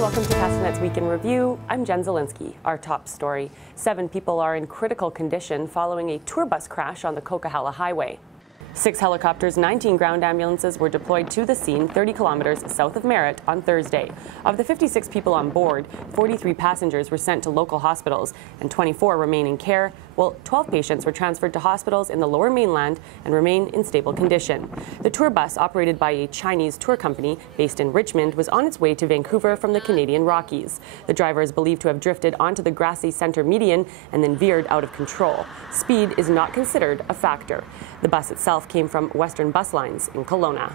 welcome to Castanet's Week in Review. I'm Jen Zielinski. Our top story: 7 people are in critical condition following a tour bus crash on the Coquihalla Highway. 6 helicopters, 19 ground ambulances were deployed to the scene 30 kilometers south of Merritt on Thursday. Of the 56 people on board, 43 passengers were sent to local hospitals and 24 remain in care, while 12 patients were transferred to hospitals in the Lower Mainland and remain in stable condition. The tour bus, operated by a Chinese tour company based in Richmond, was on its way to Vancouver from the Canadian Rockies. The driver is believed to have drifted onto the grassy center median and then veered out of control. Speed is not considered a factor. The bus itself came from Western Bus Lines in Kelowna.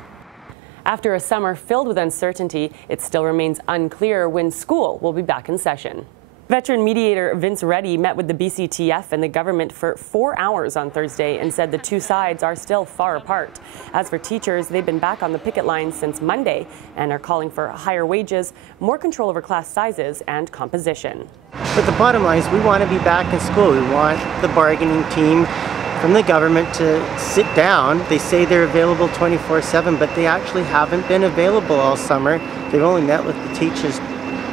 After a summer filled with uncertainty, it still remains unclear when school will be back in session. Veteran mediator Vince Reddy met with the BCTF and the government for 4 hours on Thursday and said the two sides are still far apart. As for teachers, they've been back on the picket lines since Monday and are calling for higher wages, more control over class sizes, and composition. But the bottom line is we want to be back in school. We want the bargaining team from the government to sit down. They say they're available 24/7, but they actually haven't been available all summer. They've only met with the teachers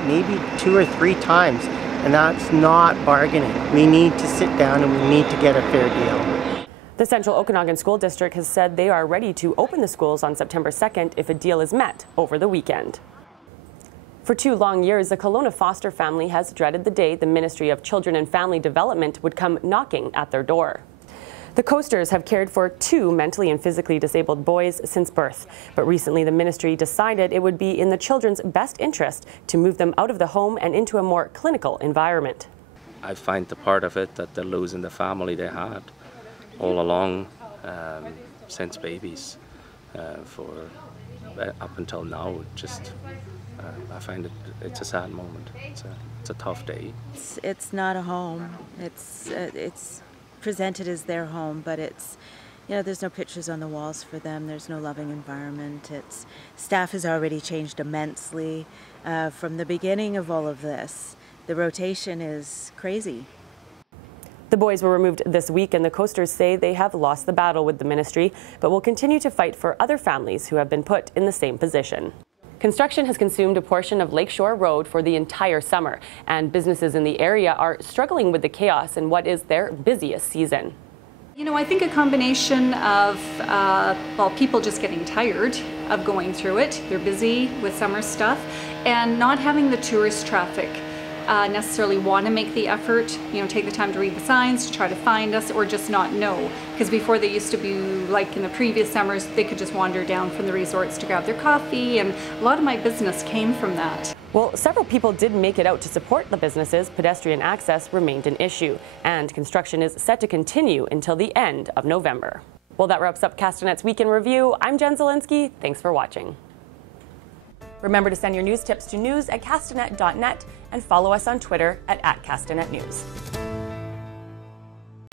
maybe 2 or 3 times, and that's not bargaining. We need to sit down and we need to get a fair deal. The Central Okanagan School District has said they are ready to open the schools on September 2nd if a deal is met over the weekend. For 2 long years, the Kelowna foster family has dreaded the day the Ministry of Children and Family Development would come knocking at their door. The Coasters have cared for 2 mentally and physically disabled boys since birth, but recently the ministry decided it would be in the children's best interest to move them out of the home and into a more clinical environment. I find the part of it that they're losing the family they had all along since babies for up until now. Just I find it's a sad moment. It's a tough day. It's not a home. It's presented as their home, but it's, you know, there's no pictures on the walls for them. There's no loving environment. Staff has already changed immensely from the beginning of all of this. The rotation is crazy. The boys were removed this week, and the Coasters say they have lost the battle with the ministry, but will continue to fight for other families who have been put in the same position. Construction has consumed a portion of Lakeshore Road for the entire summer, and businesses in the area are struggling with the chaos in what is their busiest season. You know, I think a combination of, people just getting tired of going through it. They're busy with summer stuff, and not having the tourist traffic necessarily want to make the effort, you know, take the time to read the signs, to try to find us, or just not know. Because before, they used to be like in the previous summers, they could just wander down from the resorts to grab their coffee, and a lot of my business came from that. Well, several people did make it out to support the businesses. Pedestrian access remained an issue, and construction is set to continue until the end of November. Well, that wraps up Castanet's Week in Review. I'm Jen Zielinski. Thanks for watching. Remember to send your news tips to news@castanet.net and follow us on Twitter @CastanetNews.